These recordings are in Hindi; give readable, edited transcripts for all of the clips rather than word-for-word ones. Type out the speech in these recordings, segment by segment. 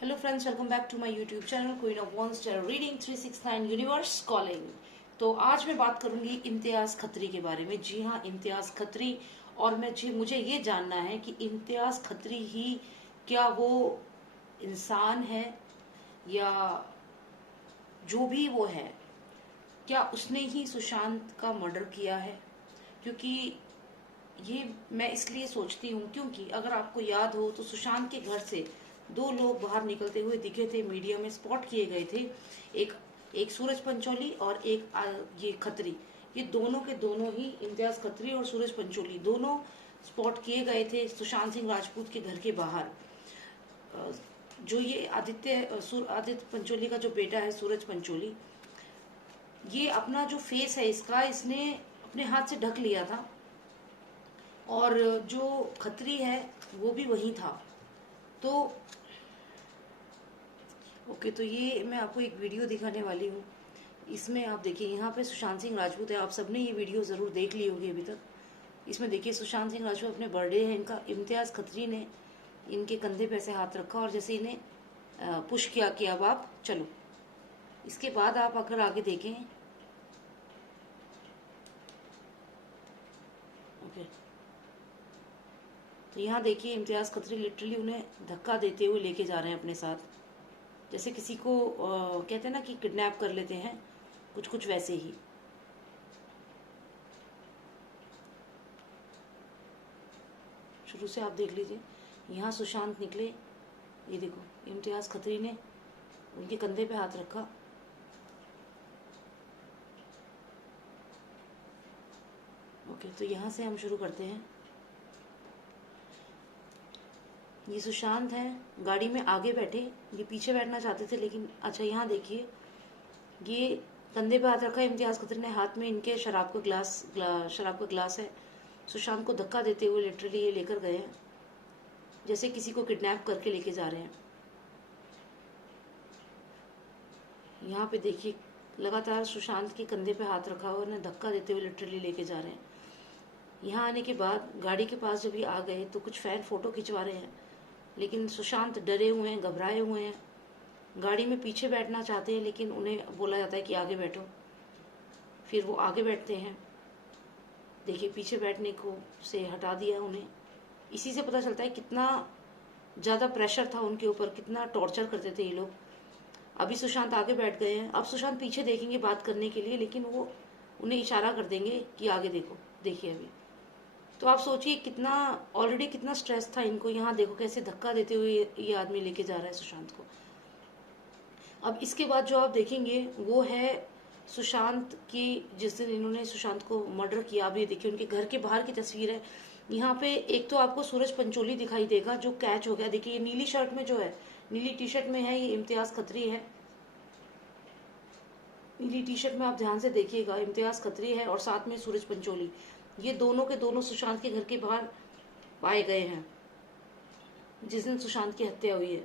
Hello friends, welcome back to my YouTube channel Queen of Wands Tarot Reading 369 Universe Calling। तो आज मैं बात करूंगी इम्तियाज खत्री के बारे में। जी हाँ, इम्तियाज खत्री। और मुझे ये जानना है कि इम्तियाज खत्री ही क्या वो इंसान है या जो भी वो है, क्या उसने ही सुशांत का मर्डर किया है? क्योंकि ये मैं इसलिए सोचती हूँ क्योंकि अगर आपको याद हो तो सुशांत के घर से दो लोग बाहर निकलते हुए दिखे थे, मीडिया में स्पॉट किए गए थे। एक एक सूरज पंचोली और एक ये खत्री। ये दोनों के दोनों ही, इम्तियाज खत्री और सूरज पंचोली, दोनों स्पॉट किए गए थे सुशांत सिंह राजपूत के घर के बाहर। जो ये आदित्य पंचोली का जो बेटा है सूरज पंचोली, ये अपना जो फेस है इसने अपने हाथ से ढक लिया था और जो खत्री है वो भी वही था। तो ओके, तो ये मैं आपको एक वीडियो दिखाने वाली हूँ। इसमें आप देखिए, यहाँ पे सुशांत सिंह राजपूत है। आप सबने ये वीडियो ज़रूर देख ली होगी अभी तक। इसमें देखिए, सुशांत सिंह राजपूत अपने बर्थडे है इनका, इम्तियाज़ खत्री ने इनके कंधे पे ऐसे हाथ रखा और जैसे इन्हें पुश किया कि अब आप चलो। इसके बाद आप अगर आगे देखें, ओके, तो यहाँ देखिए इम्तियाज़ खत्री लिटरली उन्हें धक्का देते हुए लेके जा रहे हैं अपने साथ, जैसे किसी को कहते हैं ना कि किडनैप कर लेते हैं, कुछ कुछ वैसे ही। शुरू से आप देख लीजिए, यहाँ सुशांत निकले, ये देखो इम्तियाज़ खत्री ने उनके कंधे पे हाथ रखा। ओके, तो यहाँ से हम शुरू करते हैं। ये सुशांत हैं, गाड़ी में आगे बैठे, ये पीछे बैठना चाहते थे लेकिन अच्छा यहाँ देखिए, ये कंधे पे हाथ रखा इम्तियाज़ खत्री ने, हाथ में इनके शराब का ग्लास है। सुशांत को धक्का देते हुए लिटरली ये लेकर गए हैं, जैसे किसी को किडनैप करके लेके जा रहे हैं। यहाँ पे देखिए लगातार सुशांत के कंधे पे हाथ रखा हुआ, उन्हें धक्का देते हुए लिटरली लेके जा रहे हैं। यहाँ आने के बाद गाड़ी के पास जब ये आ गए तो कुछ फैन फोटो खिंचवा रहे हैं, लेकिन सुशांत डरे हुए हैं, घबराए हुए हैं। गाड़ी में पीछे बैठना चाहते हैं लेकिन उन्हें बोला जाता है कि आगे बैठो। फिर वो आगे बैठते हैं। देखिए पीछे बैठने को से हटा दिया उन्हें। इसी से पता चलता है कितना ज़्यादा प्रेशर था उनके ऊपर, कितना टॉर्चर करते थे ये लोग। अभी सुशांत आगे बैठ गए हैं, अब सुशांत पीछे देखेंगे बात करने के लिए, लेकिन वो उन्हें इशारा कर देंगे कि आगे देखो। देखिए अभी तो आप सोचिए कितना ऑलरेडी कितना स्ट्रेस था इनको। यहाँ देखो कैसे धक्का देते हुए ये आदमी लेके जा रहा है सुशांत को। अब इसके बाद जो आप देखेंगे वो है सुशांत की, जिस दिन इन्होंने सुशांत को मर्डर किया। अब ये देखिए उनके घर के बाहर की तस्वीर है। यहाँ पे एक तो आपको सूरज पंचोली दिखाई देगा जो कैच हो गया। देखिए ये नीली शर्ट में जो है, नीली टी शर्ट में है, ये इम्तियाज़ खत्री है। नीली टी शर्ट में आप ध्यान से देखिएगा, इम्तियाज़ खत्री है और साथ में सूरज पंचोली। ये दोनों के दोनों सुशांत के घर के बाहर पाए गए हैं जिस दिन सुशांत की हत्या हुई है।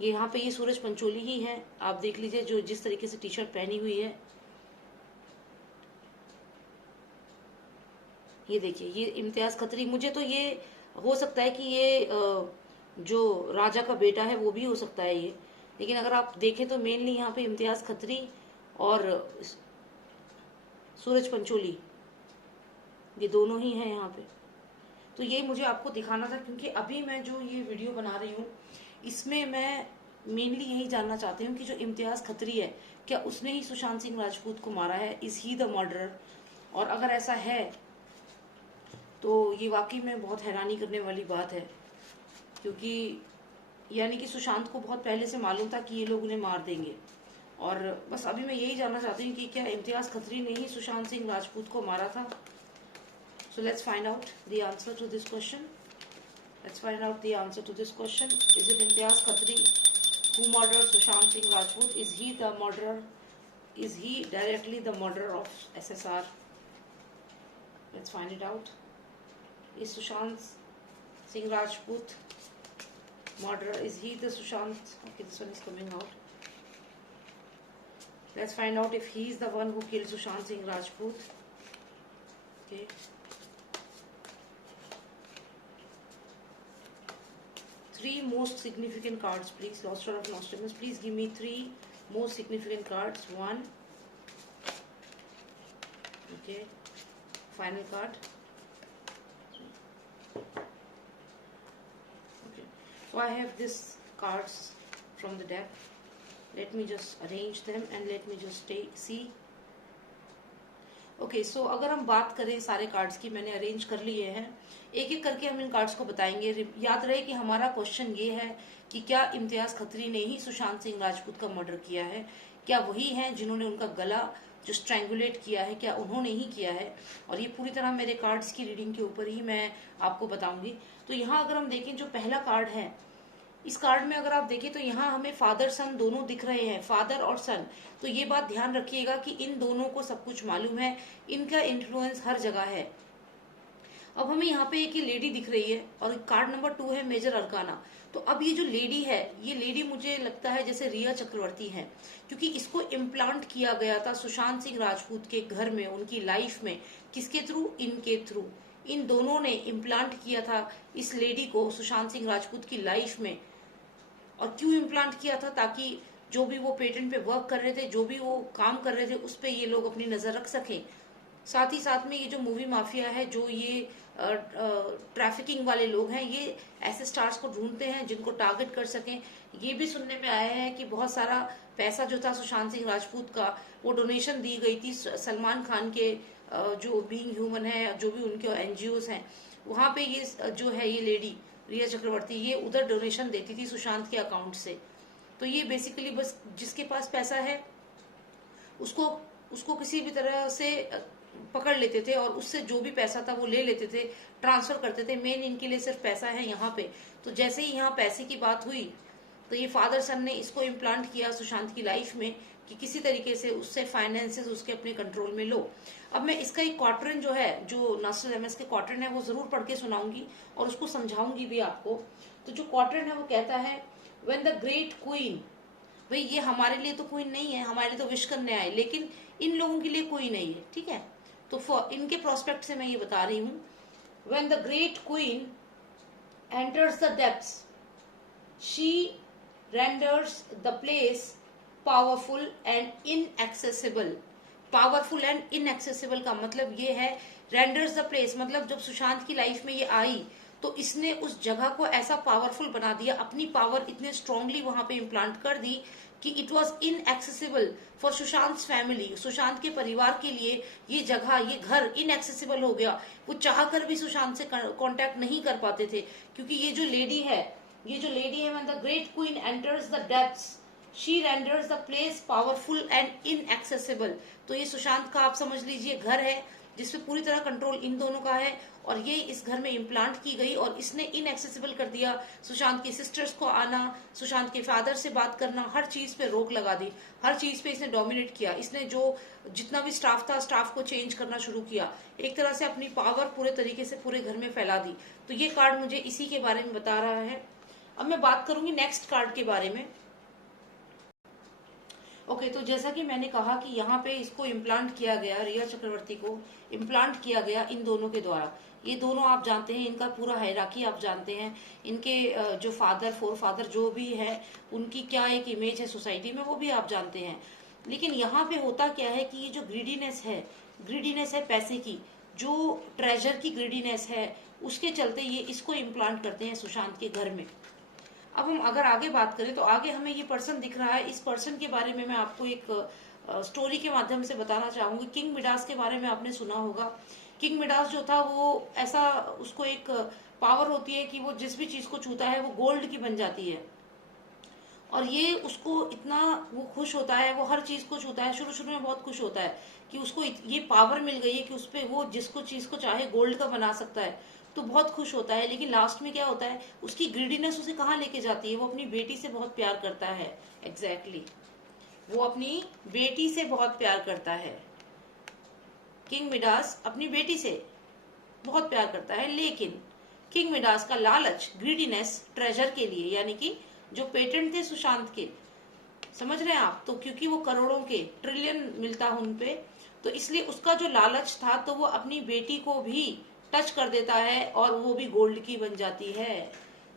ये यहाँ पे ये सूरज पंचोली ही है, आप देख लीजिए, जो जिस तरीके से टी शर्ट पहनी हुई है। ये देखिए ये इम्तियाज़ खत्री। मुझे तो ये हो सकता है कि ये जो राजा का बेटा है वो भी हो सकता है ये, लेकिन अगर आप देखें तो मेनली यहाँ पे इम्तियाज़ खत्री और सूरज पंचोली, ये दोनों ही हैं यहाँ पे। तो ये मुझे आपको दिखाना था क्योंकि अभी मैं जो ये वीडियो बना रही हूँ इसमें मैं मेनली यही जानना चाहती हूँ कि जो इम्तियाज़ खत्री है, क्या उसने ही सुशांत सिंह राजपूत को मारा है? Is he the murderer? और अगर ऐसा है तो ये वाकई में बहुत हैरानी करने वाली बात है, क्योंकि यानी कि सुशांत को बहुत पहले से मालूम था कि ये लोग उन्हें मार देंगे। और बस अभी मैं यही जानना चाहती हूँ कि क्या इम्तियाज़ खत्री ने ही सुशांत सिंह राजपूत को मारा था? So let's find out the answer to this question. Let's find out the answer to this question. Is it Imtiaz Khatri who murdered Sushant Singh Rajput? Is he the murderer? Is he directly the murderer of SSR? Let's find it out. Is Sushant Singh Rajput murderer? Is he the Sushant? Okay, this one is coming out. Let's find out if he is the one who killed Sushant Singh Rajput. Okay. three most significant cards, please. Lost Star of Nostradamus, please give me three most significant cards. One. Okay. Final card. Okay. So I have these cards from the deck. Let me just arrange them and let me just see. Okay so अगर हम बात करें सारे कार्ड्स की, मैंने अरेंज कर लिए हैं, एक एक करके हम इन कार्ड्स को बताएंगे। याद रहे कि हमारा क्वेश्चन ये है कि क्या इम्तियाज खत्री ने ही सुशांत सिंह राजपूत का मर्डर किया है? क्या वही हैं जिन्होंने उनका गला जो स्ट्रैंगुलेट किया है, क्या उन्होंने ही किया है? और ये पूरी तरह मेरे कार्ड्स की रीडिंग के ऊपर ही मैं आपको बताऊंगी। तो यहाँ अगर हम देखें, जो पहला कार्ड है, इस कार्ड में अगर आप देखें तो यहाँ हमें फादर सन दोनों दिख रहे हैं, फादर और सन। तो ये बात ध्यान रखिएगा कि इन दोनों को सब कुछ मालूम है, इनका इन्फ्लुएंस हर जगह है। अब हमें यहाँ पे एक ही लेडी दिख रही है और कार्ड नंबर 2 है मेजर अरकाना। तो अब ये जो लेडी है, ये लेडी मुझे लगता है जैसे रिया चक्रवर्ती है, क्योंकि इसको इम्प्लांट किया गया था सुशांत सिंह राजपूत के घर में, उनकी लाइफ में। किसके थ्रू? इनके थ्रू। इन दोनों ने इम्प्लांट किया था इस लेडी को सुशांत सिंह राजपूत की लाइफ में। और क्यों इम्प्लांट किया था? ताकि जो भी वो पेटेंट पे वर्क कर रहे थे, जो भी वो काम कर रहे थे, उस पे ये लोग अपनी नजर रख सकें। साथ ही साथ में ये जो मूवी माफिया है, जो ये ट्रैफिकिंग वाले लोग हैं, ये ऐसे स्टार्स को ढूंढते हैं जिनको टारगेट कर सकें। ये भी सुनने में आया है कि बहुत सारा पैसा जो था सुशांत सिंह राजपूत का, वो डोनेशन दी गई थी सलमान खान के जो बीइंग ह्यूमन है, जो भी उनके एनजीओज हैं, वहां पे ये जो है ये लेडी रिया चक्रवर्ती, ये उधर डोनेशन देती थी सुशांत के अकाउंट से। तो ये बेसिकली बस जिसके पास पैसा है उसको किसी भी तरह से पकड़ लेते थे और उससे जो भी पैसा था वो ले लेते थे, ट्रांसफर करते थे। मेन इनके लिए सिर्फ पैसा है यहाँ पे। तो जैसे ही यहाँ पैसे की बात हुई तो ये फादर सन ने इसको इम्प्लांट किया सुशांत की लाइफ में कि किसी तरीके से उससे फाइनेंसेस उसके अपने कंट्रोल में लो। अब मैं इसका एक क्वार्टरन जो है, जो नॉस्ट्रेडामस के क्वार्टरन है, वो जरूर पढ़ के सुनाऊंगी और उसको समझाऊंगी भी आपको। तो जो क्वार्टरन है वो कहता है, व्हेन द ग्रेट क्वीन, भाई ये हमारे लिए तो क्वीन नहीं है, हमारे लिए तो विश करने आए, लेकिन इन लोगों के लिए कोई नहीं है, ठीक है? तो इनके प्रोस्पेक्ट से मैं ये बता रही हूँ, when the great queen enters the depths she renders the place powerful and inaccessible. Powerful and inaccessible का मतलब ये है, रेंडर्स द प्लेस मतलब जब सुशांत की लाइफ में ये आई तो इसने उस जगह को ऐसा पावरफुल बना दिया, अपनी पावर इतने स्ट्रांगली वहां पे इम्प्लांट कर दी कि it was inaccessible for Sushant family. Sushant के परिवार के लिए ये जगह, ये घर इनएक्सेसिबल हो गया। वो चाह कर भी सुशांत से कांटेक्ट नहीं कर पाते थे, क्योंकि ये जो लेडी है when the great queen enters the depths she renders the place powerful and inaccessible. तो ये सुशांत का आप समझ लीजिए घर है जिसपे पूरी तरह कंट्रोल इन दोनों का है, और ये इस घर में इम्प्लांट की गई और इसने इनएक्सेसिबल कर दिया सुशांत की सिस्टर्स को आना, सुशांत के फादर से बात करना, हर चीज पे रोक लगा दी, हर चीज पे इसने डोमिनेट किया। इसने जो जितना भी स्टाफ था, स्टाफ को चेंज करना शुरू किया, एक तरह से अपनी पावर पूरे तरीके से पूरे घर में फैला दी। तो ये कार्ड मुझे इसी के बारे में बता रहा है। अब मैं बात करूंगी नेक्स्ट कार्ड के बारे में। ओके तो जैसा कि मैंने कहा कि यहाँ पे इसको इम्प्लांट किया गया, रिया चक्रवर्ती को इम्प्लांट किया गया इन दोनों के द्वारा। ये दोनों आप जानते हैं, इनका पूरा हायरार्की आप जानते हैं, इनके जो फोर फादर जो भी है, उनकी क्या एक इमेज है सोसाइटी में, वो भी आप जानते हैं। लेकिन यहाँ पे होता क्या है कि ये जो ग्रीडीनेस है पैसे की, जो ट्रेजर की ग्रीडीनेस है, उसके चलते ये इसको इम्प्लांट करते हैं सुशांत के घर में। अब हम अगर आगे बात करें तो आगे हमें ये पर्सन दिख रहा है। इस पर्सन के बारे में मैं आपको एक स्टोरी के माध्यम से बताना चाहूंगी। किंग मिडास के बारे में आपने सुना होगा। किंग मिडास जो था वो ऐसा, उसको एक पावर होती है कि वो जिस भी चीज को छूता है वो गोल्ड की बन जाती है, और ये उसको इतना वो खुश होता है, वो हर चीज को छूता है, शुरू में बहुत खुश होता है कि उसको ये पावर मिल गई है कि उस पर वो जिसको चीज को चाहे गोल्ड का बना सकता है, तो बहुत खुश होता है। लेकिन लास्ट में क्या होता है, उसकी ग्रीडीनेस उसे कहाँ लेके जाती है, वो अपनी बेटी से बहुत प्यार करता है। एग्जैक्टली वो अपनी बेटी से बहुत प्यार करता है। किंग मिडास अपनी बेटी से बहुत प्यार करता है, लेकिन किंग मिडास का लालच, ग्रीडीनेस ट्रेजर के लिए, यानी कि जो पेटेंट थे सुशांत के, समझ रहे हैं आप, तो क्योंकि वो करोड़ों के ट्रिलियन मिलता उन पे, तो इसलिए उसका जो लालच था, तो वो अपनी बेटी को भी टच कर देता है और वो भी गोल्ड की बन जाती है।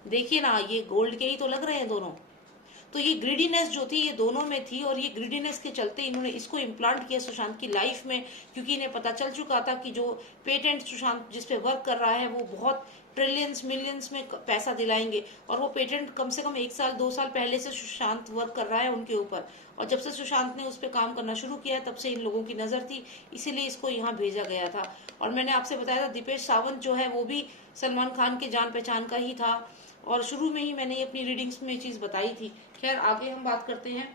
देखिए ना, ये गोल्ड के ही तो लग रहे हैं दोनों। तो ये ग्रीडीनेस जो थी ये दोनों में थी, और ये ग्रीडीनेस के चलते इन्होंने इसको इम्प्लांट किया सुशांत की लाइफ में, क्योंकि इन्हें पता चल चुका था कि जो पेटेंट सुशांत जिस पे वर्क कर रहा है वो बहुत ट्रिलियंस मिलियंस में पैसा दिलाएंगे। और वो पेटेंट कम से कम 1 साल 2 साल पहले से सुशांत वर्क कर रहा है उनके ऊपर, और जब से सुशांत ने उस पर काम करना शुरू किया तब से इन लोगों की नजर थी, इसीलिए इसको यहाँ भेजा गया था। और मैंने आपसे बताया था दीपेश सावंत जो है वो भी सलमान खान के जान पहचान का ही था, और शुरू में ही मैंने अपनी रीडिंग्स में ये चीज बताई थी। खैर आगे हम बात करते हैं।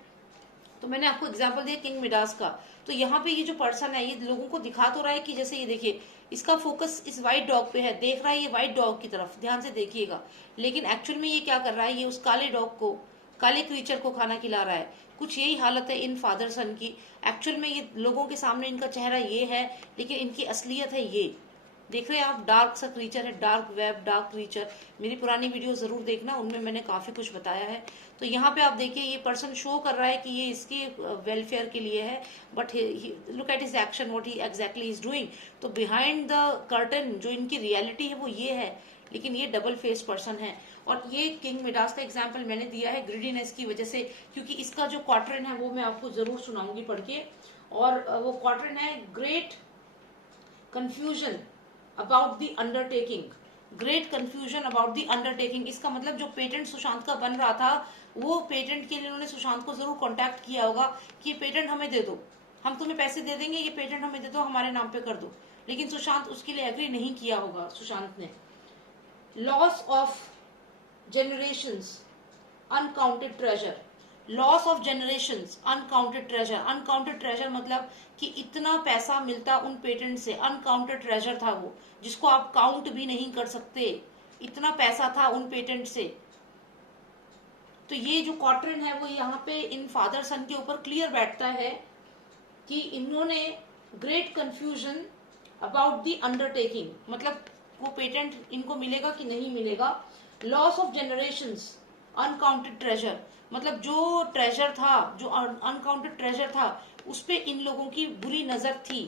तो मैंने आपको एग्जांपल दिया किंग मिडास का। तो यहाँ पे ये जो पर्सन है ये लोगों को दिखा तो रहा है कि जैसे ये देखिए, इसका फोकस इस व्हाइट डॉग पे है, देख रहा है ये व्हाइट डॉग की तरफ, ध्यान से देखिएगा। लेकिन एक्चुअल में ये क्या कर रहा है, ये उस काले डॉग को, काले क्रीचर को खाना खिला रहा है। कुछ यही हालत है इन फादर सन की। एक्चुअल में ये लोगों के सामने इनका चेहरा ये है, लेकिन इनकी असलियत है ये। देख रहे हैं आप, डार्क सा क्रीचर है, डार्क वेब, डार्क क्रीचर। मेरी पुरानी वीडियो जरूर देखना, उनमें मैंने काफी कुछ बताया है। तो यहाँ पे आप देखिए ये पर्सन शो कर रहा है कि ये इसके वेलफेयर के लिए है, but look at his action, what he exactly is doing. तो बिहाइंड द कर्टन जो इनकी रियलिटी है वो ये है, लेकिन ये डबल फेस पर्सन है। और ये किंग मिडास का एग्जाम्पल मैंने दिया है ग्रीडीनेस की वजह से, क्योंकि इसका जो क्वार्टरन है वो मैं आपको जरूर सुनाऊंगी पढ़ के। और वो क्वार्टरन है great confusion about the undertaking. Great confusion about the undertaking, इसका मतलब जो पेटेंट सुशांत का बन रहा था, वो पेटेंट के लिए उन्होंने सुशांत को जरूर कांटेक्ट किया होगा कि ये पेटेंट हमें दे दो, हम तुम्हें पैसे दे देंगे, ये पेटेंट हमें दे दो, हमारे नाम पे कर दो। लेकिन सुशांत उसके लिए एग्री नहीं किया होगा सुशांत ने। Loss of generations, uncounted treasure। Loss of generations, uncounted treasure। uncounted treasure मतलब कि इतना पैसा मिलता उन पेटेंट से, uncounted treasure था वो, जिसको आप काउंट भी नहीं कर सकते, इतना पैसा था उन पेटेंट से। तो ये जो क्वार्टरन है वो यहाँ पे इन फादर सन के ऊपर क्लियर बैठता है कि इन्होंने great confusion about the undertaking, मतलब वो पेटेंट इनको मिलेगा कि नहीं मिलेगा। Loss of generations, uncounted treasure, मतलब जो ट्रेजर था, जो अनकाउंटेड ट्रेजर था, उस पे इन लोगों की बुरी नजर थी।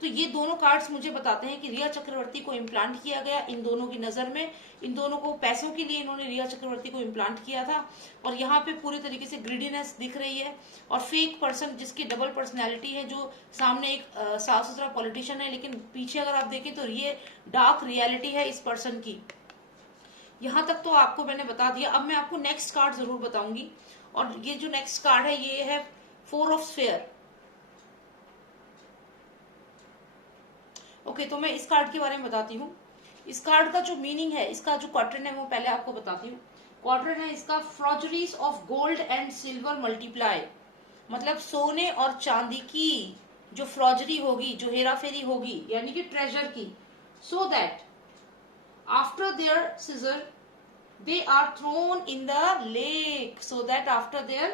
तो ये दोनों कार्ड्स मुझे बताते हैं कि रिया चक्रवर्ती को इम्प्लांट किया गया इन दोनों की नजर में, इन दोनों को पैसों के लिए इन्होंने रिया चक्रवर्ती को इम्प्लांट किया था। और यहाँ पे पूरे तरीके से ग्रीडीनेस दिख रही है, और फेक पर्सन जिसकी डबल पर्सनैलिटी है, जो सामने एक साफ सुथरा पॉलिटिशियन है, लेकिन पीछे अगर आप देखें तो ये डार्क रियलिटी है इस पर्सन की। यहाँ तक तो आपको मैंने बता दिया। अब मैं आपको नेक्स्ट कार्ड जरूर बताऊंगी, और ये जो नेक्स्ट कार्ड है ये है 4 ऑफ स्फीयर। ओके, तो मैं इस कार्ड के बारे में बताती हूँ। इस कार्ड का जो मीनिंग है, इसका जो क्वार्टरन है वो पहले आपको बताती हूँ। क्वार्टरन है इसका forgeries of gold and silver multiply, मतलब सोने और चांदी की जो फ्रॉजरी होगी, जो हेरा फेरी होगी, यानी कि ट्रेजर की, so that after their scissor they are thrown in the lake, so that after their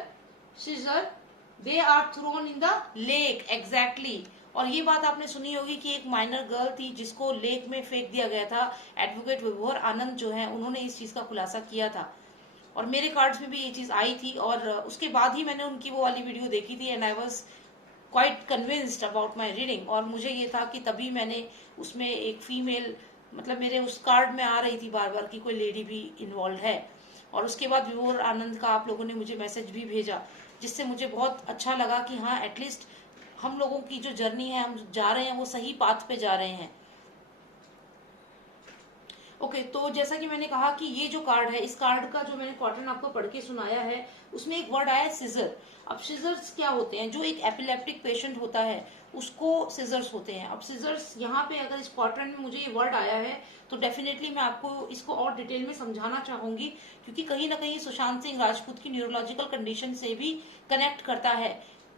scissor they are thrown in the lake, exactly। और ये बात आपने सुनी होगी कि एक माइनर गर्ल थी जिसको लेक में फेंक दिया गया था। एडवोकेट विभोर आनंद जो है उन्होंने इस चीज का खुलासा किया था, और मेरे कार्ड्स में भी ये चीज आई थी। और उसके बाद ही मैंने उनकी वो वाली वीडियो देखी थी, and I was quite convinced about my reading. और मुझे ये था कि तभी मैंने उसमें एक फीमेल, मतलब मेरे उस कार्ड में आ रही थी बार बार कि कोई लेडी भी इन्वॉल्व है। और उसके बाद विभोर आनंद का आप लोगों ने मुझे मैसेज भी भेजा, जिससे मुझे बहुत अच्छा लगा कि हाँ एटलीस्ट हम लोगों की जो जर्नी है, हम जा रहे हैं वो सही पाथ पे जा रहे हैं। ओके, तो जैसा कि मैंने कहा कि ये जो कार्ड है, इस कार्ड का जो मैंने क्वार्टरन आपको पढ़ के सुनाया है, उसमें एक वर्ड आया है सिजर। अब सिजर्स क्या होते हैं? जो एक एपिलेप्टिक पेशेंट होता है उसको सिजर्स होते हैं। अब सिजर्स यहाँ पे अगर इस क्वार्टरन में मुझे ये वर्ड आया है तो डेफिनेटली मैं आपको इसको और डिटेल में समझाना चाहूंगी, क्योंकि कहीं ना कहीं सुशांत सिंह राजपूत की न्यूरोलॉजिकल कंडीशन से भी कनेक्ट करता है।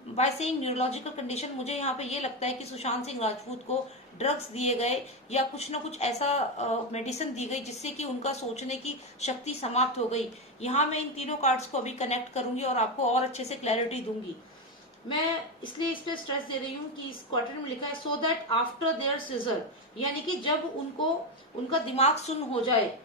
बाय सेइंग न्यूरोलॉजिकल कंडीशन, मुझे यहाँ पे ये लगता है कि सुशांत सिंह राजपूत को ड्रग्स दिए गए या कुछ ना कुछ ऐसा मेडिसिन दी गई जिससे कि उनका सोचने की शक्ति समाप्त हो गई। यहाँ मैं इन तीनों कार्ड्स को अभी कनेक्ट करूंगी और आपको और अच्छे से क्लैरिटी दूंगी। मैं इसलिए इस पे स्ट्रेस दे रही हूँ कि इस क्वार्टर में लिखा है so that after their Caesar, यानी कि जब उनको उनका दिमाग सुन्न हो जाए।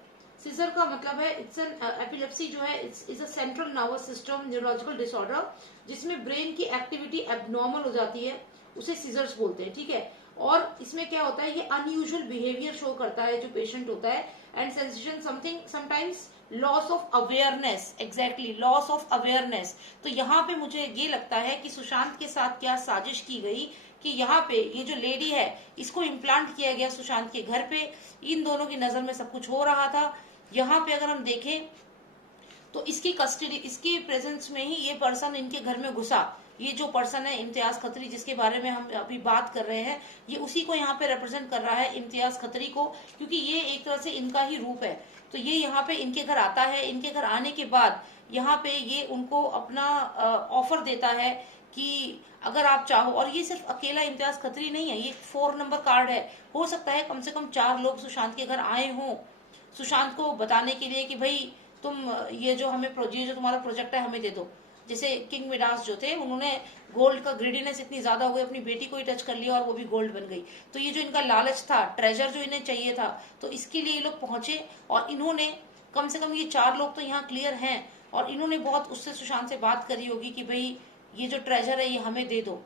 सीजर का मतलब है इट्स एन एपिलेप्सी जो है is a central nervous system neurological disorder, जिसमें ब्रेन की एक्टिविटी एबनॉर्मल हो जाती है, उसे सीजर्स बोलते हैं, ठीक है। और इसमें क्या होता है, ये अनयूजुअल बिहेवियर शो करता है जो पेशेंट होता है, and sensation something sometimes loss of awareness, exactly loss of awareness. तो यहाँ पे मुझे ये लगता है कि सुशांत के साथ क्या साजिश की गई कि यहाँ पे ये जो लेडी है इसको इम्प्लांट किया गया सुशांत के घर पे, इन दोनों की नजर में सब कुछ हो रहा था। यहाँ पे अगर हम देखें तो इसकी कस्टडी, इसके प्रेजेंस में ही ये पर्सन इनके घर में घुसा। ये जो पर्सन है इम्तियाज खत्री जिसके बारे में हम अभी बात कर रहे हैं, ये उसी को यहाँ पे रिप्रेजेंट कर रहा है, इम्तियाज खत्री को, क्योंकि ये एक तरह से इनका ही रूप है। तो ये यहाँ पे इनके घर आता है, इनके घर आने के बाद यहाँ पे ये उनको अपना ऑफर देता है कि अगर आप चाहो, और ये सिर्फ अकेला इम्तियाज खत्री नहीं है, ये 4 नंबर कार्ड है। हो सकता है कम से कम 4 लोग सुशांत के घर आए हों सुशांत को बताने के लिए कि भाई तुम ये जो हमें ये जो तुम्हारा प्रोजेक्ट है हमें दे दो। जैसे किंग मिडास जो थे, उन्होंने गोल्ड का ग्रीडीनेस इतनी ज्यादा हो गई, अपनी बेटी को ही टच कर लिया और वो भी गोल्ड बन गई। तो ये जो इनका लालच था, ट्रेजर जो इन्हें चाहिए था, तो इसके लिए ये लोग पहुंचे और इन्होंने कम से कम ये 4 लोग तो यहाँ क्लियर हैं, और इन्होंने बहुत उससे सुशांत से बात करी होगी कि भाई ये जो ट्रेजर है ये हमें दे दो,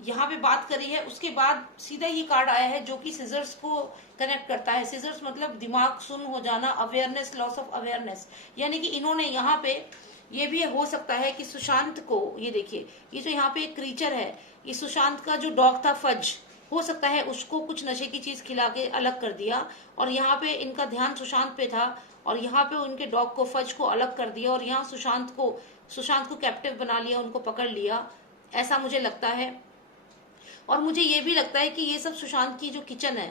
यहाँ पे बात करी है। उसके बाद सीधा ये कार्ड आया है जो कि सिजर्स को कनेक्ट करता है। सिजर्स मतलब दिमाग सुन हो जाना, अवेयरनेस, लॉस ऑफ अवेयरनेस। यानी कि इन्होंने यहाँ पे ये भी हो सकता है कि सुशांत को, ये देखिए ये जो यहाँ पे एक क्रीचर है, ये सुशांत का जो डॉग था फज, हो सकता है उसको कुछ नशे की चीज खिला के अलग कर दिया, और यहाँ पे इनका ध्यान सुशांत पे था, और यहाँ पे उनके डॉग को, फज को अलग कर दिया, और यहाँ सुशांत को कैप्टिव बना लिया, उनको पकड़ लिया, ऐसा मुझे लगता है। और मुझे ये भी लगता है कि ये सब सुशांत की जो किचन है,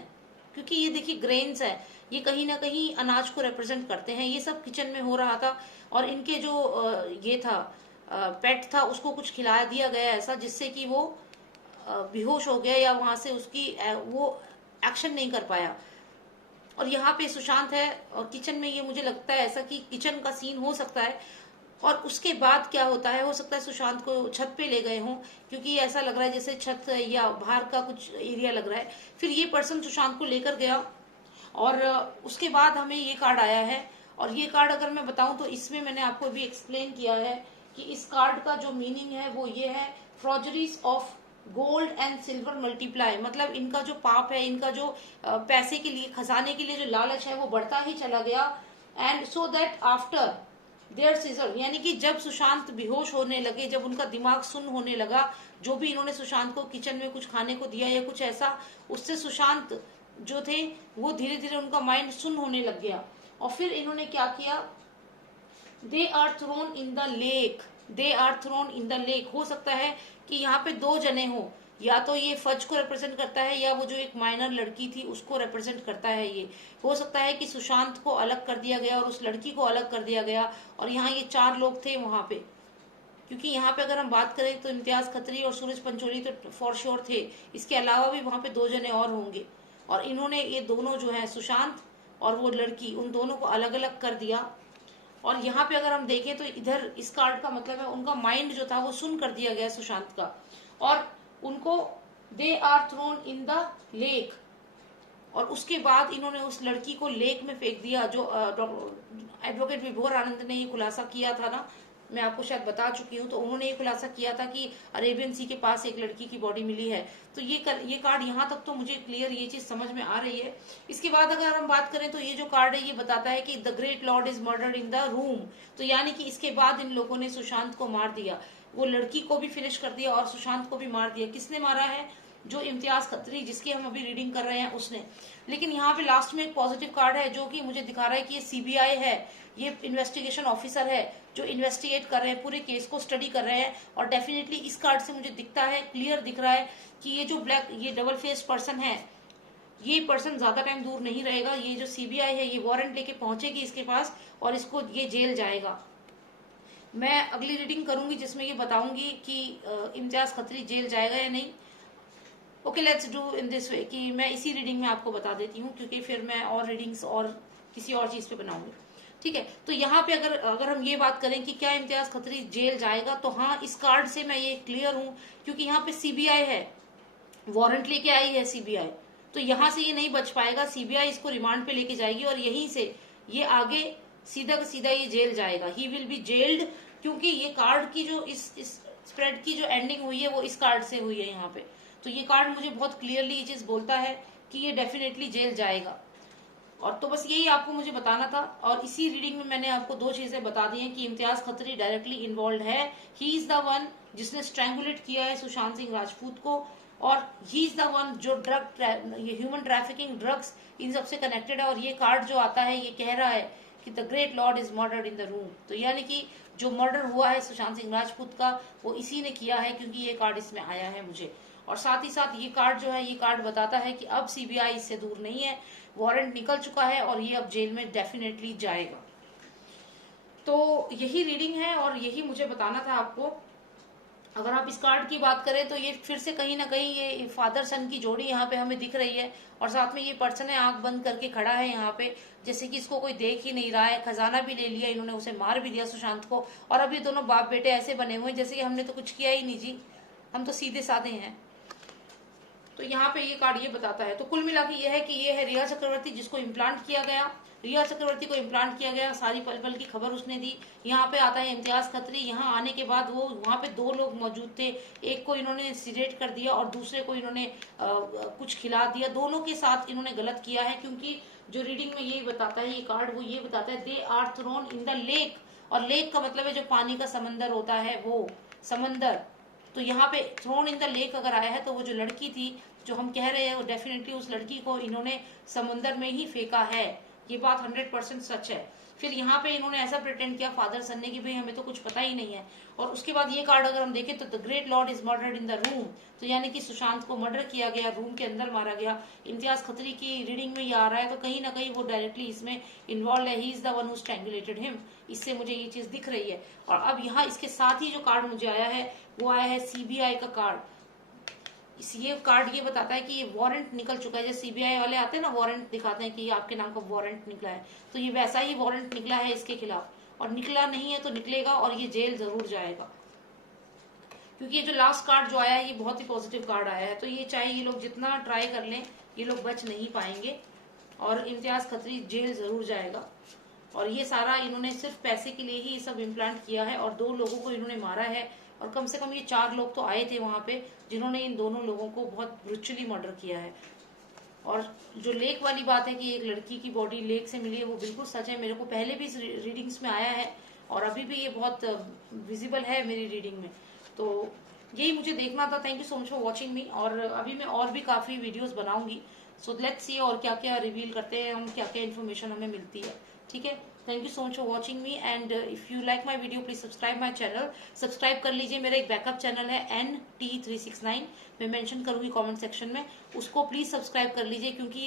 क्योंकि ये देखिए ग्रेन्स है, ये कहीं ना कहीं अनाज को रिप्रेजेंट करते हैं, ये सब किचन में हो रहा था। और इनके जो ये था पेट था, उसको कुछ खिला दिया गया ऐसा जिससे कि वो बेहोश हो गया, या वहां से उसकी वो एक्शन नहीं कर पाया। और यहाँ पे सुशांत है और किचन में, ये मुझे लगता है ऐसा कि किचन का सीन हो सकता है। और उसके बाद क्या होता है, हो सकता है सुशांत को छत पे ले गए हों, क्योंकि ऐसा लग रहा है जैसे छत या बाहर का कुछ एरिया लग रहा है। फिर ये पर्सन सुशांत को लेकर गया, और उसके बाद हमें ये कार्ड आया है। और ये कार्ड अगर मैं बताऊं तो इसमें मैंने आपको भी एक्सप्लेन किया है कि इस कार्ड का जो मीनिंग है वो ये है, forgeries of gold and silver multiply. मतलब इनका जो पाप है, इनका जो पैसे के लिए, खजाने के लिए जो लालच है वो बढ़ता ही चला गया। And so that after their Caesar, यानी कि जब सुशांत बेहोश होने लगे, जब उनका दिमाग सुन्न होने लगा, जो भी इन्होंने सुशांत को किचन में कुछ खाने को दिया या कुछ ऐसा, उससे सुशांत जो थे वो धीरे धीरे उनका माइंड सुन्न होने लग गया। और फिर इन्होंने क्या किया, they are thrown in the lake, they are thrown in the lake. हो सकता है कि यहाँ पे 2 जने हो, या तो ये फज को रिप्रेजेंट करता है, या वो जो एक माइनर लड़की थी उसको रिप्रेजेंट करता है। ये हो सकता है कि सुशांत को अलग कर दिया गया और उस लड़की को अलग कर दिया गया, और यहाँ ये 4 लोग थे वहां पे। क्योंकि यहाँ पे अगर हम बात करें तो इम्तियाज खत्री और सूरज पंचोली तो फॉर श्योर थे, इसके अलावा भी वहां पे 2 जने और होंगे। और इन्होंने ये दोनों जो है, सुशांत और वो लड़की, उन दोनों को अलग अलग कर दिया। और यहाँ पे अगर हम देखें तो इधर इस कार्ड का मतलब है उनका माइंड जो था वो सुन कर दिया गया सुशांत का, और उनको they are thrown in the lake. और उसके बाद इन्होंने उस लड़की को लेक में फेंक दिया, जो एडवोकेट विभोर आनंद ने ये खुलासा किया था ना, मैं आपको शायद बता चुकी हूँ। तो उन्होंने ये खुलासा किया था कि अरेबियन सी के पास एक लड़की की बॉडी मिली है। तो ये कार्ड यहाँ तक तो मुझे क्लियर ये चीज समझ में आ रही है। इसके बाद अगर हम बात करें तो ये जो कार्ड है ये बताता है कि the great Lord is murdered in the room. तो यानी कि इसके बाद इन लोगों ने सुशांत को मार दिया, वो लड़की को भी फिनिश कर दिया और सुशांत को भी मार दिया। किसने मारा है, जो इम्तियाज खत्री जिसकी हम अभी रीडिंग कर रहे हैं उसने। लेकिन यहाँ पे लास्ट में एक पॉजिटिव कार्ड है जो कि मुझे दिखा रहा है कि ये सीबीआई है, ये इन्वेस्टिगेशन ऑफिसर है जो इन्वेस्टिगेट कर रहे हैं, पूरे केस को स्टडी कर रहे हैं। और डेफिनेटली इस कार्ड से मुझे दिखता है, क्लियर दिख रहा है कि ये जो ये डबल फेस पर्सन है, ये पर्सन ज्यादा टाइम दूर नहीं रहेगा। ये जो सीबीआई है ये वारंट लेके पहुंचेगी इसके पास और इसको ये जेल जाएगा। मैं अगली रीडिंग करूंगी जिसमें ये बताऊंगी कि इम्तियाज खत्री जेल जाएगा या नहीं। Okay, let's do in this way कि मैं इसी रीडिंग में आपको बता देती हूँ, क्योंकि फिर मैं और रीडिंग्स और किसी और चीज पे बनाऊंगी। ठीक है, तो यहाँ पे अगर हम ये बात करें कि क्या इम्तियाज खत्री जेल जाएगा, तो हाँ, इस कार्ड से मैं ये क्लियर हूँ, क्योंकि यहाँ पे सीबीआई है, वारंट लेके आई है सीबीआई, तो यहाँ से ये नहीं बच पाएगा। सीबीआई इसको रिमांड पे लेके जाएगी और यहीं से ये आगे सीधा का सीधा ये जेल जाएगा। ही विल बी जेल्ड, क्योंकि ये कार्ड की जो इस स्प्रेड की जो एंडिंग हुई है वो इस कार्ड से हुई है यहाँ पे। तो ये कार्ड मुझे बहुत क्लियरली ये चीज बोलता है कि ये डेफिनेटली जेल जाएगा। और तो बस यही आपको मुझे बताना था। और इसी रीडिंग में मैंने आपको दो चीजें बता दी हैं कि इम्तियाज खत्री डायरेक्टली इन्वॉल्व है। ही इज द वन जिसने स्ट्रैंगुलेट किया है सुशांत सिंह राजपूत को, और ही इज द वन जो ये ह्यूमन ट्रैफिकिंग, ड्रग्स, इन सबसे कनेक्टेड है। और ये कार्ड जो आता है ये कह रहा है कि the great Lord is murdered in the room. तो यानी कि जो मर्डर हुआ है सुशांत सिंह राजपूत का वो इसी ने किया है, क्योंकि ये कार्ड इसमें आया है मुझे। और साथ ही साथ ये कार्ड जो है, ये कार्ड बताता है कि अब सीबीआई इससे दूर नहीं है, वारंट निकल चुका है और ये अब जेल में डेफिनेटली जाएगा। तो यही रीडिंग है और यही मुझे बताना था आपको। अगर आप इस कार्ड की बात करें तो ये फिर से कहीं ना कहीं ये फादर सन की जोड़ी यहाँ पे हमें दिख रही है, और साथ में ये पर्सन है आंख बंद करके खड़ा है यहाँ पे, जैसे कि इसको कोई देख ही नहीं रहा है। खजाना भी ले लिया इन्होंने, उसे मार भी दिया सुशांत को, और अभी दोनों बाप बेटे ऐसे बने हुए हैं जैसे कि हमने तो कुछ किया ही नहीं जी, हम तो सीधे साधे हैं। तो यहाँ पे ये कार्ड ये बताता है। तो कुल मिला के ये है कि ये है रिया चक्रवर्ती जिसको इम्प्लांट किया गया। रिया चक्रवर्ती को इम्प्लांट किया गया, सारी पल पल की खबर उसने दी। यहाँ पे आता है इम्तियाज खत्री। यहाँ आने के बाद वो वहाँ पे दो लोग मौजूद थे, एक को इन्होंने सिरेट कर दिया और दूसरे को इन्होंने कुछ खिला दिया। दोनों के साथ इन्होंने गलत किया है, क्योंकि जो रीडिंग में यही बताता है ये कार्ड, वो ये बताता है they are thrown in the lake. और लेक का मतलब है जो पानी का समंदर होता है, वो समंदर। तो यहाँ पे थ्रोन इन द लेक अगर आया है तो वो जो लड़की थी जो हम कह रहे हैं वो डेफिनेटली उस लड़की को इन्होंने समुंदर में ही फेंका है। ये बात 100% सच है। फिर यहाँ पे इन्होंने ऐसा प्रिटेंड किया फादर सन ने कि भाई हमें तो कुछ पता ही नहीं है। और उसके बाद ये कार्ड अगर हम देखें तो the great Lord is murdered in the room. तो यानी कि सुशांत को मर्डर किया गया, रूम के अंदर मारा गया। इम्तियाज खत्री की रीडिंग में ये आ रहा है, तो कहीं ना कहीं वो डायरेक्टली इसमें इन्वॉल्व है। He is the one who strangulated him. इससे मुझे ये चीज दिख रही है। और अब यहाँ इसके साथ ही जो कार्ड मुझे आया है वो आया है सीबीआई का कार्ड। ये कार्ड ये बताता है कि ये वारंट निकल चुका है। जैसे सीबीआई वाले आते हैं ना, वारंट दिखाते हैं कि आपके नाम का वारंट निकला है, तो ये वैसा ही वारंट निकला है इसके खिलाफ। और निकला नहीं है तो निकलेगा और ये जेल जरूर जाएगा, क्योंकि ये जो लास्ट कार्ड जो आया है ये बहुत ही पॉजिटिव कार्ड आया है। तो ये चाहे ये लोग जितना ट्राई कर लें ये लोग बच नहीं पाएंगे, और इम्तियाज खत्री जेल जरूर जाएगा। और ये सारा इन्होंने सिर्फ पैसे के लिए ही ये सब इम्प्लांट किया है, और दो लोगों को इन्होंने मारा है। और कम से कम ये 4 लोग तो आए थे वहां पे जिन्होंने इन दोनों लोगों को बहुत ब्रुचुअली मर्डर किया है। और जो लेक वाली बात है कि एक लड़की की बॉडी लेक से मिली है, वो बिल्कुल सच है। मेरे को पहले भी इस रीडिंग्स में आया है और अभी भी ये बहुत विजिबल है मेरी रीडिंग में। तो यही मुझे देखना था। Thank you so much for watching मी। और अभी मैं और भी काफी वीडियोस बनाऊंगी, सो लेट्स सी और क्या क्या रिवील करते हैं हम, क्या क्या इन्फॉर्मेशन हमें मिलती है। ठीक है, thank you so much for watching me, and if you like my video please subscribe my channel. Subscribe कर लीजिए, मेरा एक बैकअप चैनल है NT369, मैं मेंशन करूंगी कमेंट सेक्शन में, उसको प्लीज सब्सक्राइब कर लीजिए। क्योंकि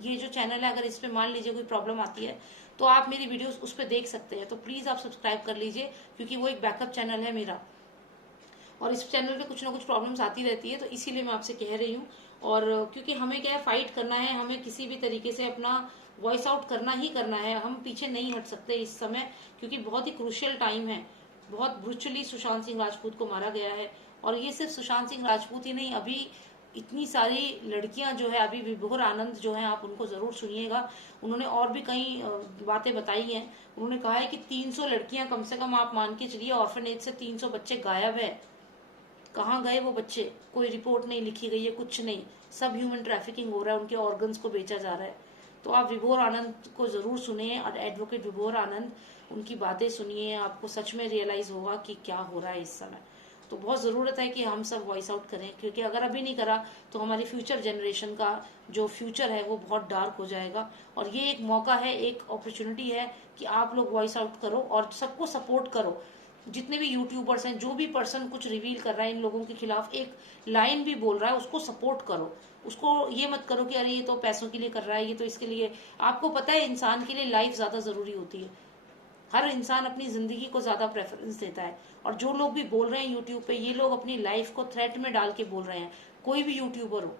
ये जो चैनल है, अगर इस पे मान लीजिए कोई प्रॉब्लम आती है तो आप मेरी वीडियोस उस पर देख सकते हैं। तो प्लीज आप सब्सक्राइब कर लीजिए, क्योंकि वो एक बैकअप चैनल है मेरा, और इस चैनल पे कुछ ना कुछ प्रॉब्लम्स आती रहती है, तो इसीलिए मैं आपसे कह रही हूँ। और क्योंकि हमें क्या है, फाइट करना है, हमें किसी भी तरीके से अपना वॉइस आउट करना ही करना है, हम पीछे नहीं हट सकते इस समय, क्योंकि बहुत ही क्रूशियल टाइम है। बहुत ब्रुचुअली सुशांत सिंह राजपूत को मारा गया है। और ये सिर्फ सुशांत सिंह राजपूत ही नहीं, अभी इतनी सारी लड़कियां जो है, अभी विभोर आनंद जो है, आप उनको जरूर सुनिएगा। उन्होंने और भी कई बातें बताई हैं। उन्होंने कहा है कि 300 लड़कियां कम से कम आप मान के चलिए, ऑर्फनेज से 300 बच्चे गायब है। कहाँ गए वो बच्चे, कोई रिपोर्ट नहीं लिखी गई है, कुछ नहीं, सब ह्यूमन ट्रैफिकिंग हो रहा है, उनके ऑर्गन्स को बेचा जा रहा है। तो आप विभोर आनंद को जरूर सुनिए, और एडवोकेट विभोर आनंद, उनकी बातें सुनिए, आपको सच में रियलाइज होगा कि क्या हो रहा है इस समय। तो बहुत जरूरत है कि हम सब वॉइस आउट करें, क्योंकि अगर अभी नहीं करा तो हमारी फ्यूचर जनरेशन का जो फ्यूचर है वो बहुत डार्क हो जाएगा। और ये एक मौका है, एक अपॉर्चुनिटी है कि आप लोग वॉइस आउट करो और सबको सपोर्ट करो। जितने भी यूट्यूबर्स हैं, जो भी पर्सन कुछ रिवील कर रहा है इन लोगों के खिलाफ, एक लाइन भी बोल रहा है, उसको सपोर्ट करो। उसको ये मत करो कि अरे ये तो पैसों के लिए कर रहा है, ये तो इसके लिए। आपको पता है इंसान के लिए लाइफ ज्यादा जरूरी होती है। हर इंसान अपनी जिंदगी को ज्यादा प्रेफरेंस देता है। और जो लोग भी बोल रहे हैं यूट्यूब पे, ये लोग अपनी लाइफ को थ्रेट में डाल के बोल रहे हैं। कोई भी यूट्यूबर हो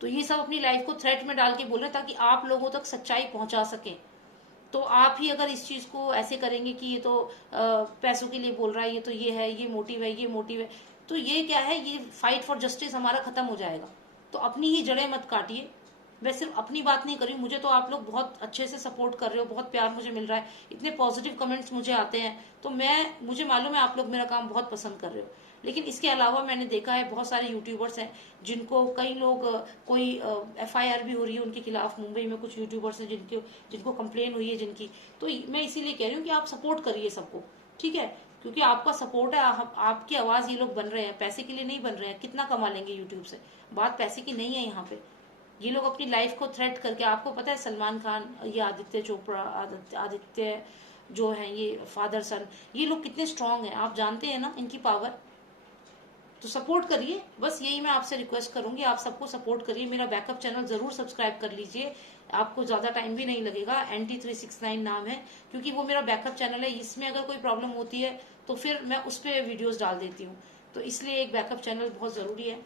तो ये सब अपनी लाइफ को थ्रेट में डाल के बोल रहे हैं, ताकि आप लोगों तक सच्चाई पहुंचा सके। तो आप ही अगर इस चीज को ऐसे करेंगे कि ये तो पैसों के लिए बोल रहा है, ये तो ये है, ये मोटिव है, ये मोटिव है, तो ये क्या है, ये फाइट फॉर जस्टिस हमारा खत्म हो जाएगा। तो अपनी ही जड़ें मत काटिए। मैं सिर्फ अपनी बात नहीं कर रही हूँ, मुझे तो आप लोग बहुत अच्छे से सपोर्ट कर रहे हो, बहुत प्यार मुझे मिल रहा है, इतने पॉजिटिव कमेंट्स मुझे आते हैं। तो मुझे मालूम है आप लोग मेरा काम बहुत पसंद कर रहे हो। लेकिन इसके अलावा मैंने देखा है बहुत सारे यूट्यूबर्स हैं जिनको कई लोग कोई FIR भी हो रही है उनके खिलाफ। मुंबई में कुछ यूट्यूबर्स हैं जिनको कंप्लेन हुई है जिनकी। तो मैं इसीलिए कह रही हूँ कि आप सपोर्ट करिए सबको, ठीक है, क्योंकि आपका सपोर्ट है, आपकी आवाज ये लोग बन रहे हैं, पैसे के लिए नहीं बन रहे हैं। कितना कमा लेंगे यूट्यूब से, बात पैसे की नहीं है यहाँ पे। ये लोग अपनी लाइफ को थ्रेट करके, आपको पता है सलमान खान, ये आदित्य चोपड़ा, आदित्य जो है ये फादर सन, ये लोग कितने स्ट्रांग हैं, आप जानते हैं ना इनकी पावर। तो सपोर्ट करिए, बस यही मैं आपसे रिक्वेस्ट करूंगी, आप सबको सपोर्ट करिए। मेरा बैकअप चैनल जरूर सब्सक्राइब कर लीजिए, आपको ज्यादा टाइम भी नहीं लगेगा। NT369 नाम है, क्योंकि वो मेरा बैकअप चैनल है। इसमें अगर कोई प्रॉब्लम होती है तो फिर मैं उस पर वीडियोज डाल देती हूँ, तो इसलिए एक बैकअप चैनल बहुत जरूरी है।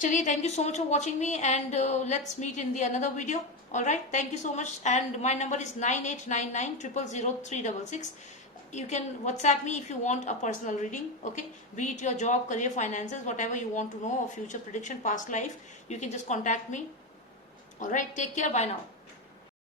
चलिए, thank you so much for watching me and let's meet in the another video. Alright, thank you so much and my number is 9899000366। You can WhatsApp me if you want a personal reading, okay, be it your job, career, finances, whatever you want to know, or future prediction, past life, you can just contact me. All right, take care, bye now.